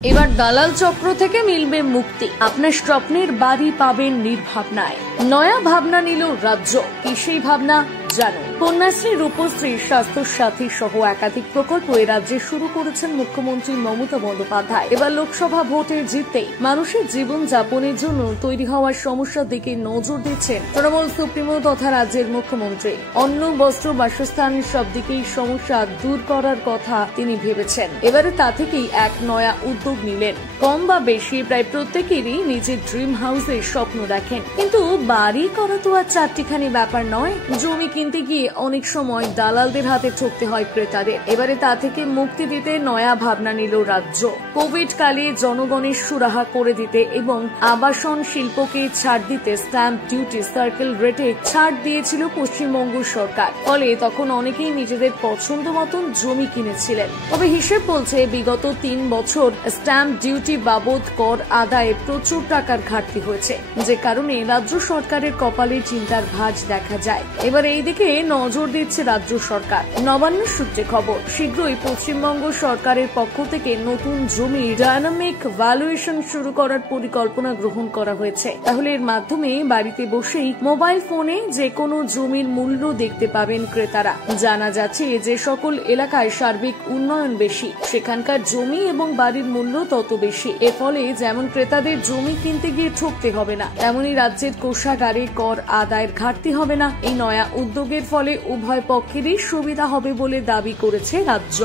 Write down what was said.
এবার দালাল চক্র থেকে মিলবে মুক্তি। আপনার স্বপ্নের বাড়ি পাবেন নির্ভাবনায়। নয়া ভাবনা নিল রাজ্য। কি সেই ভাবনা জানুন। কন্যাশ্রী, রূপশ্রী, স্বাস্থ্য সাথী সহ একাধিক প্রকল্প এ রাজ্যে শুরু করেছেন মুখ্যমন্ত্রী মমতা বন্দ্যোপাধ্যায়। এবার লোকসভা ভোটে জিততেই মানুষের জীবন যাপনের জন্য তৈরি হওয়ার সমস্যার দিকে নজর দিচ্ছেন তৃণমূল সুপ্রিমো তথা রাজ্যের মুখ্যমন্ত্রী। অন্ন, বস্ত্র, বাসস্থান সব দিকেই সমস্যা দূর করার কথা তিনি ভেবেছেন। এবারে তা থেকেই এক নয়া উদ্যোগ নিলেন। কম বা বেশি প্রায় প্রত্যেকেরই নিজের ড্রিম হাউসের স্বপ্ন দেখেন, কিন্তু বাড়ি করা তো আর চারটিখানি ব্যাপার নয়। জমি কিনতে গিয়ে অনেক সময় দালালদের হাতে ঠকতে হয় ক্রেতাদের। এবারে তা থেকে মুক্তি দিতে নয়া ভাবনা নিল রাজ্য। কোভিড কালে জনগণের সুরাহা করে দিতে এবং আবাসন শিল্পকে ছাড় দিতে স্ট্যাম্প ডিউটি সার্কেল রেটে ছাড় দিয়েছিল পশ্চিমবঙ্গ সরকার। ফলে তখন অনেকেই নিজেদের পছন্দ মতন জমি কিনেছিলেন। তবে হিসেব বলছে বিগত 3 বছর স্ট্যাম্প ডিউটি বাবদ কর আদায়ে প্রচুর টাকার ঘাটতি হয়েছে, যে কারণে রাজ্য সরকারের কপালে চিন্তার ভাঁজ দেখা যায়। এবার এই দিকে নজর দিচ্ছে রাজ্য সরকার। নবান্ন সূত্রে খবর, শীঘ্রই পশ্চিমবঙ্গ সরকারের পক্ষ থেকে নতুন জমি ডায়নামিক ভ্যালুয়েশন শুরু করার পরিকল্পনা গ্রহণ করা হয়েছে। তাহলে এর মাধ্যমে বাড়িতে বসেই মোবাইল ফোনে যে কোনো জমির মূল্য দেখতে পাবেন ক্রেতারা। জানা যাচ্ছে যে সকল এলাকায় সার্বিক উন্নয়ন বেশি, সেখানকার জমি এবং বাড়ির মূল্য তত বেশি। এর ফলে যেমন ক্রেতাদের জমি কিনতে গিয়ে ঠকতে হবে না, তেমনি রাজ্যের কোষাগারে কর আদায়ের ঘাটতি হবে না। এই নয়া উদ্যোগের ফলে উভয় পক্ষেরই সুবিধা হবে বলে দাবি করেছে রাজ্য।